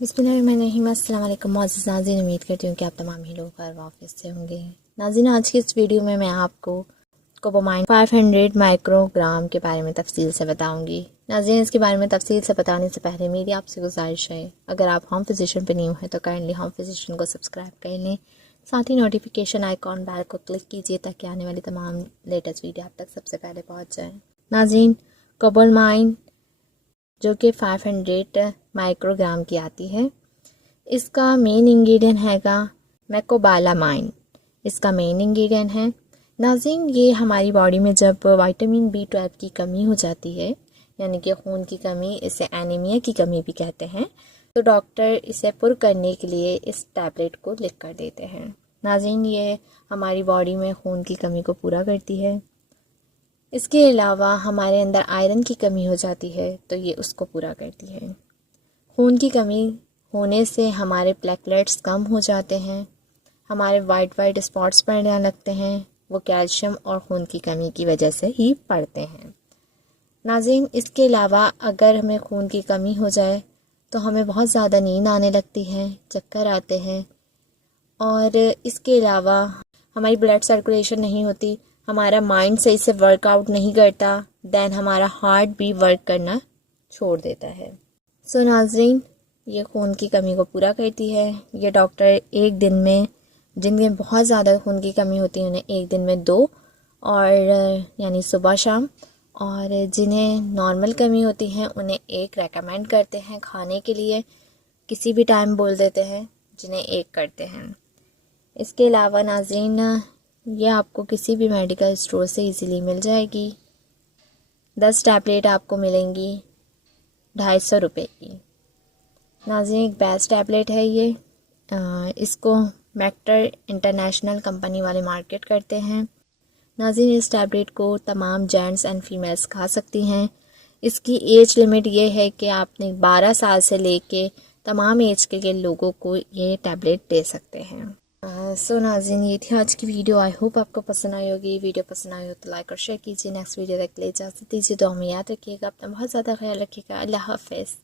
बिस्मिल्लाहिर्रहमानिर्रहीम। अस्सलाम वालेकुम मोअज़्ज़िज़ नाज़रीन, उम्मीद करती हूँ कि आप तमाम ही लोग खैर वाफियत से होंगे। नाज़रीन, आज की इस वीडियो में मैं आपको कोबामाइन 500 माइक्रोग्राम के बारे में तफसील से बताऊँगी। नाज़रीन, इसके बारे में तफसील से बताने से पहले मेरी आपसे गुजारिश है, अगर आप होम फिजिशियन पर न्यू हैं तो काइंडली होम फिजिशियन को सब्सक्राइब कर लें, साथ ही नोटिफिकेशन आइकॉन बेल को क्लिक कीजिए ताकि आने वाली तमाम लेटेस्ट वीडियो आप तक सबसे पहले पहुँच जाए। नाज़रीन, कोबामाइन जो कि 500 माइक्रोग्राम की आती है, इसका मेन इंग्रेडिएंट हैगा मेकोबालामाइन। इसका मेन इंग्रेडिएंट है। नाज़रीन, ये हमारी बॉडी में जब विटामिन B12 की कमी हो जाती है, यानी कि खून की कमी, इसे एनीमिया की कमी भी कहते हैं, तो डॉक्टर इसे पुर करने के लिए इस टैबलेट को लिख कर देते हैं। नाज़रीन, ये हमारी बॉडी में खून की कमी को पूरा करती है। इसके अलावा हमारे अंदर आयरन की कमी हो जाती है तो ये उसको पूरा करती है। खून की कमी होने से हमारे प्लेटलेट्स कम हो जाते हैं, हमारे वाइट स्पॉट्स पड़ने लगते हैं, वो कैल्शियम और खून की कमी की वजह से ही पड़ते हैं। नाज़रीन, इसके अलावा अगर हमें खून की कमी हो जाए तो हमें बहुत ज़्यादा नींद आने लगती है, चक्कर आते हैं, और इसके अलावा हमारी ब्लड सर्कुलेशन नहीं होती, हमारा माइंड सही से वर्कआउट नहीं करता, दैन हमारा हार्ट भी वर्क करना छोड़ देता है। सो नाज़रीन, ये खून की कमी को पूरा करती है। ये डॉक्टर एक दिन में, जिनमें बहुत ज़्यादा खून की कमी होती है उन्हें एक दिन में 2 और यानी सुबह शाम, और जिन्हें नॉर्मल कमी होती है उन्हें 1 रेकमेंड करते हैं खाने के लिए, किसी भी टाइम बोल देते हैं, जिन्हें 1 करते हैं। इसके अलावा नाज़रीन, ये आपको किसी भी मेडिकल स्टोर से इजीली मिल जाएगी। 10 टैबलेट आपको मिलेंगी 250 रुपये की। नाज़रीन, एक बेस्ट टैबलेट है ये। इसको मैक्टर इंटरनेशनल कंपनी वाले मार्केट करते हैं। नाज़रीन, इस टैबलेट को तमाम जेंट्स एंड फीमेल्स खा सकती हैं। इसकी एज लिमिट ये है कि आपने 12 साल से लेके तमाम एज के लोगों को ये टैबलेट दे सकते हैं। सो नाज़रीन, ये थी आज की वीडियो। आई होप आपको पसंद आई होगी। वीडियो पसंद आई हो तो लाइक और शेयर कीजिए। नेक्स्ट वीडियो तक ले इजाज़त दीजिए। तो हमें याद रखिएगा, अपना बहुत ज़्यादा ख्याल रखिएगा। अल्लाह हाफ़िज़।